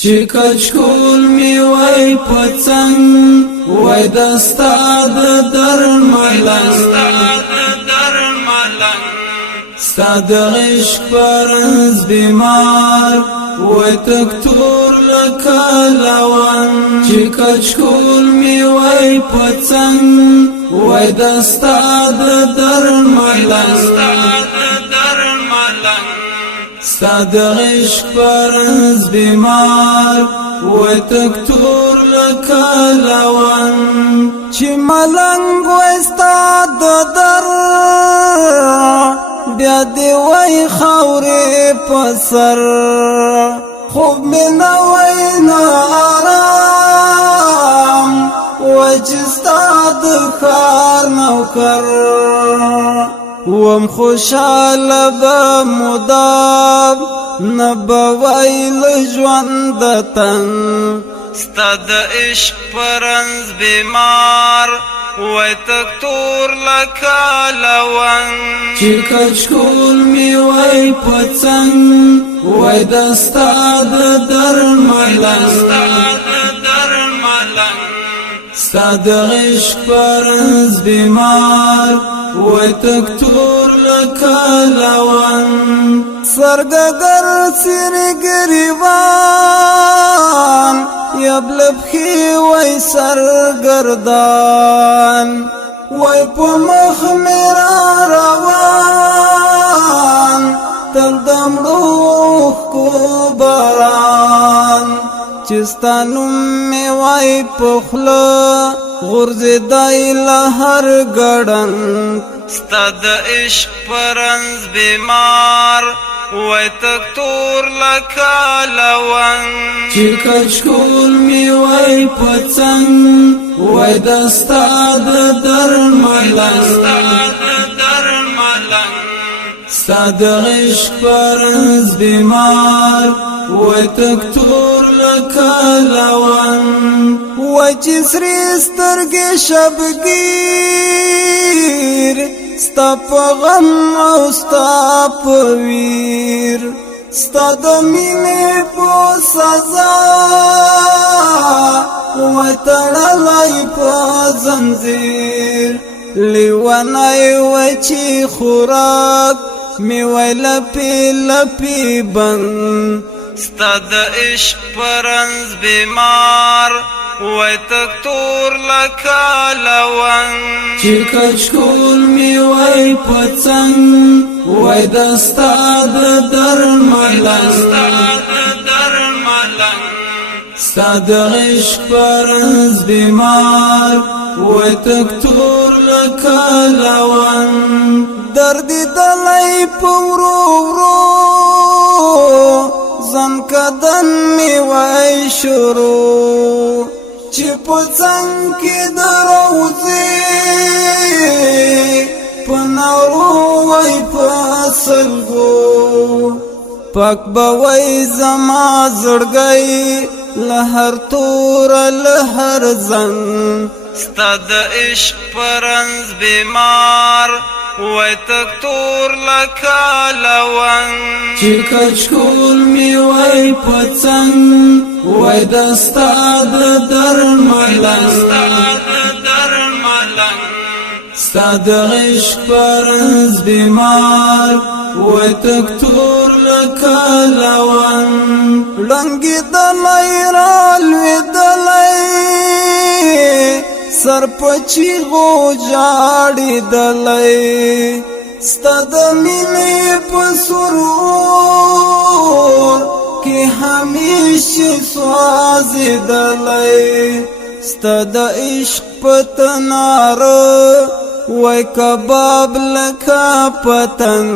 چې کچکول می وای پڅنګ وای دستا د درملنګ ستا د عشق پرنز بیمار وای تکتور لکه لون چې کچکول می وای پڅنګ وای دستا د درملنګ ستا د عشق پرنز بیمار وای تکتور لکه لون چې ملنګ وای ستا د در بیا دی وای خاورې په سر خوب مې نه وای نه آرام وای چې ستا د ښار نوکر وم خوشاله به مدام نه به ویل ژوند تن ستا د عشق پرنز بیمار وای تکتور لکه لون چې کچکول می وای پڅنګ وای دستا د درملنګ ستا د عشق پرنز بیمار وای تکتور لکه لون سرګر سر گریوان یبلبخی وای سرګردان وای په مخ میرا روان تل دمړو کو باران چې ستانم می وای پخله غرز دای لهر ګړن ستا د عشق پرنز بیمار وای تکتور لکه لون چې کچکول می وای پڅنګ وای دستا د درملنګ ستا د عشق پرنز بیمار وای تکتور لکه لون وای چې سری سترګې شبګیر ستا په غم او ستا په ویر ستا د مینې په سزا وای تړلی په زنځیر لیونی وای چې خوراک می وای لپی لپی بند ستا د عشق پرنز بیمار وای تکتور لکه لون چې کچکول می وای پڅنګ وای دستا د درملنګ ستا د عشق پرنز بیمار وای تکتور لکه لون درد دلای پورو ورو زن کدن می وای شروع چې پڅنګ کې دروځي پنارو وای پسلګو پاک بوي زما زړګي لهر تور لهر زن ستا د عشق پرنز بیمار وای تکتور لکه لون چې کچکول می وای پڅنګ وای دستا د درملنګ ستا د عشق پرنز بیمار وای تکتور لکه لون لنګي دلای رالوي دلای سر پچی غو جاړي دلای ستا د مینې په سرور کې همیشه سوازي دلای ستا د عشق پتنار وای کباب لکه پتن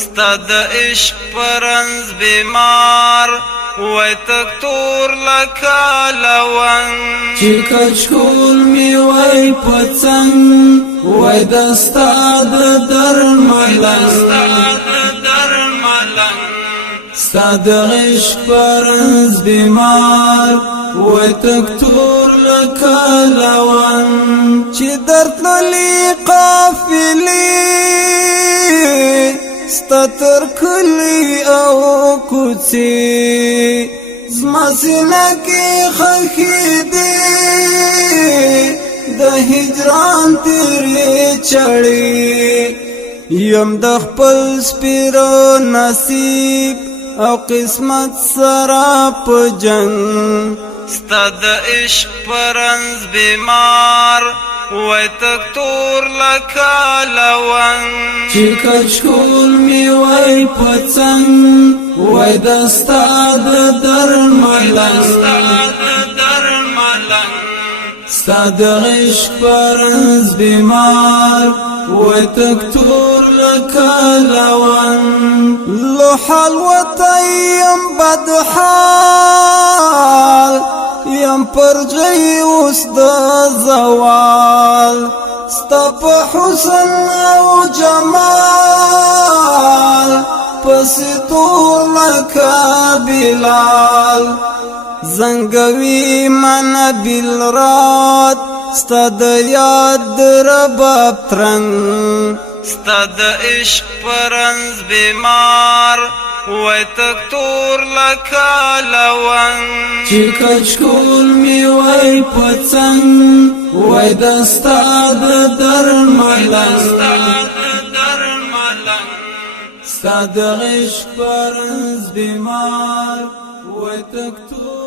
ستا د عشق پرنز بیمار وای تکتور لکه لون چې کچکول می وای پڅنګ وای دستا د درملنګ ستا د عشق پرنز بیمار وای تکتور لکه لون چې درتللی قافلې ستتر کلی او کوڅې زما سینه کې خښې دي د هجران تیرې چړې یم د خپل سپیرو نصیب او قسمت سره په جنگ ستا د عشق پرنز بیمار وای تک تور لکه لونګ چې کچکول می وای پڅنګ وای دستا د درملنګ ستا د عشق پرنز بیمار وای تک تور لکه لونګ لو حال وتیم بدحال یم پر جئی اوس د زوال ستا په حسن او جمال پسې تور لکه بلال زنګوي من بالرات ستا د یاد د رباب ترنګ ستا د عشق پرنز بیمار وای تک تور لکه لونګ چې کچکول می وای پڅنګ وای دستا د درملنګ ستا د عشق پرنز بیمار وای تک تور